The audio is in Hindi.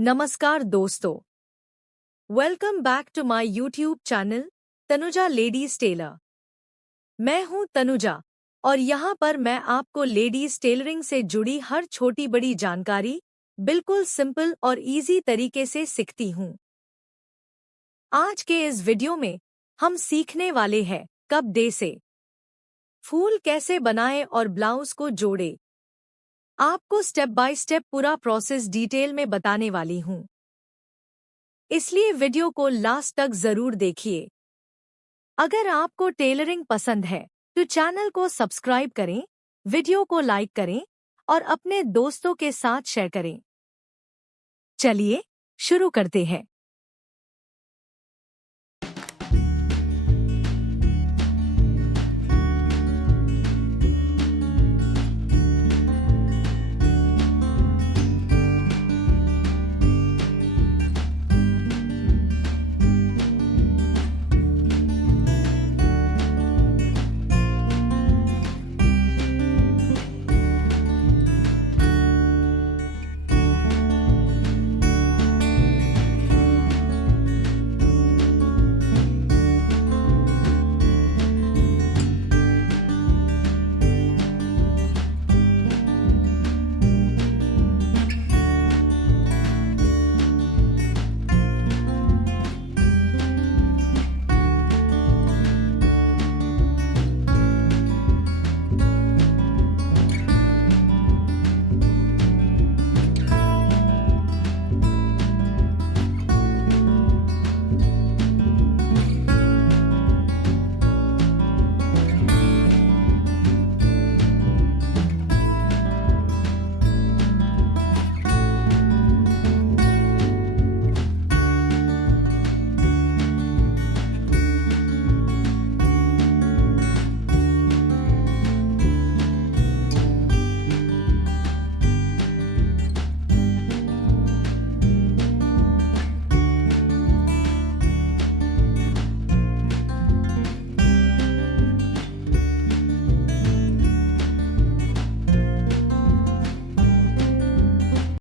नमस्कार दोस्तों, welcome back to my YouTube channel Tanuja ladies tailor. मैं हूं तनुजा और यहां पर मैं आपको लेडीज टेलरिंग से जुड़ी हर छोटी बड़ी जानकारी बिल्कुल सिंपल और इजी तरीके से सिखाती हूं। आज के इस वीडियो में हम सीखने वाले हैं कपड़े से फूल कैसे बनाएं और ब्लाउज को जोड़े। आपको स्टेप बाय स्टेप पूरा प्रोसेस डिटेल में बताने वाली हूं, इसलिए वीडियो को लास्ट तक जरूर देखिए। अगर आपको टेलरिंग पसंद है तो चैनल को सब्सक्राइब करें, वीडियो को लाइक करें और अपने दोस्तों के साथ शेयर करें। चलिए शुरू करते हैं।